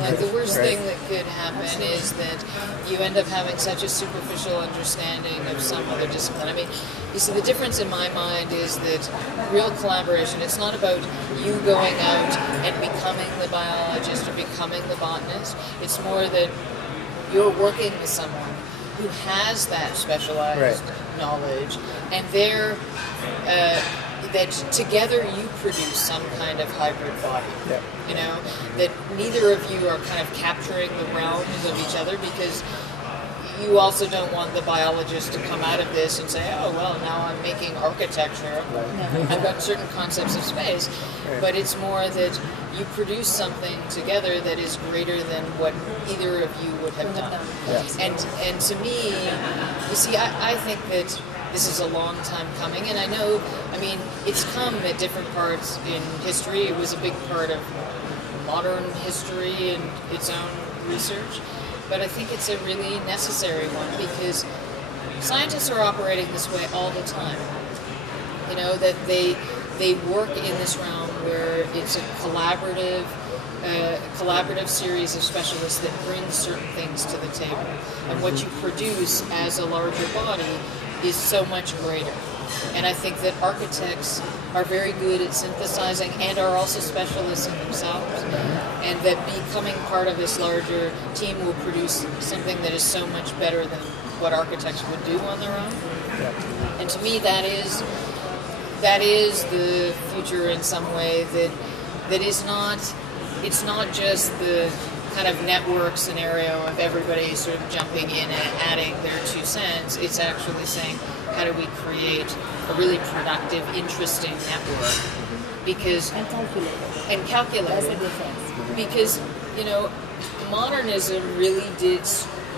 Like the worst thing that could happen is that you end up having such a superficial understanding of some other discipline. I mean, you see, the difference in my mind is that real collaboration, it's not about you going out and becoming the biologist or becoming the botanist. It's more that you're working with someone who has that specialized knowledge, and they're that together you produce some kind of hybrid body. Yep. You know, that neither of you are kind of capturing the realms of each other, because you also don't want the biologist to come out of this and say, oh, well, now I'm making architecture. I've got certain concepts of space. But it's more that you produce something together that is greater than what either of you would have done. And to me, you see, I think that this is a long time coming, and I know, I mean, it's come at different parts in history. It was a big part of modern history and its own research, but I think it's a really necessary one, because scientists are operating this way all the time. You know, that they work in this realm where it's a collaborative series of specialists that bring certain things to the table, and what you produce as a larger body is so much greater. And I think that architects are very good at synthesizing and are also specialists in themselves, and that becoming part of this larger team will produce something that is so much better than what architects would do on their own. And to me, that is the future in some way. That is not, it's not just the kind of network scenario of everybody sort of jumping in and adding their 2 cents. It's actually saying, how do we create a really productive, interesting network? Because and calculate. That's the difference. Because, you know, modernism really did,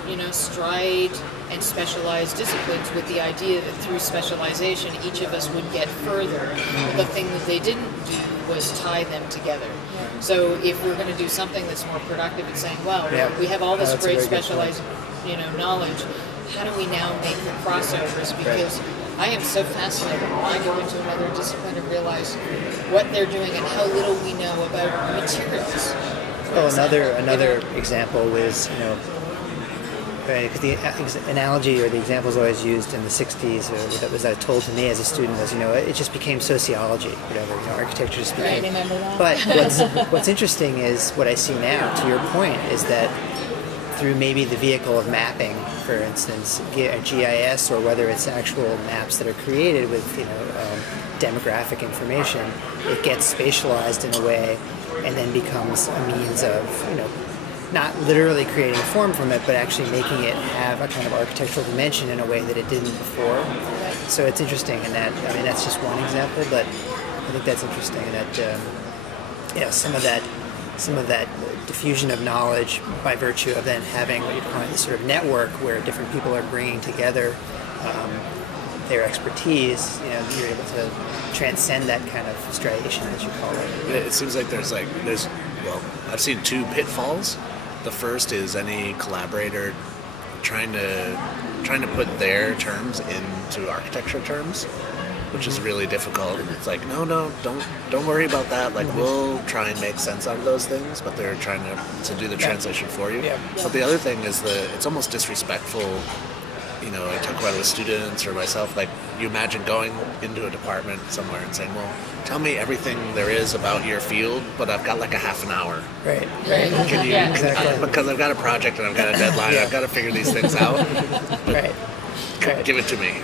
you know, stride and specialize disciplines with the idea that through specialization each of us would get further. But the thing that they didn't do was tie them together. So if we're going to do something that's more productive, it's saying, well, we have all this great specialized, you know, knowledge. How do we now make the crossovers? Because I am so fascinated when I go into another discipline and realize what they're doing and how little we know about materials. Well, another example was, you know, because the analogy or the example is always used in the 60s, or that was told to me as a student, was, you know, it just became sociology, whatever, you know, architecture just became. I remember that. But what's interesting is what I see now, to your point, is that through maybe the vehicle of mapping, for instance, GIS, or whether it's actual maps that are created with, you know, demographic information, it gets spatialized in a way and then becomes a means of, you know, not literally creating a form from it, but actually making it have a kind of architectural dimension in a way that it didn't before. So it's interesting in that, I mean, that's just one example, but I think that's interesting in that, yeah, some of that diffusion of knowledge by virtue of then having what you're calling this sort of network where different people are bringing together their expertise, you know, you're able to transcend that kind of striation, as you call it. It seems like there's well, I've seen 2 pitfalls. The first is any collaborator trying to put their terms into architecture terms, which is really difficult. It's like, no, don't worry about that. Like, we'll try and make sense out of those things, but they're trying to do the translation for you. But the other thing is that it's almost disrespectful. You know, I talk about it with students or myself, like, you imagine going into a department somewhere and saying, well, tell me everything there is about your field, but I've got like a half an hour. Right. Can you, Exactly. because I've got a project and I've got a deadline, I've got to figure these things out. Right. Give it to me.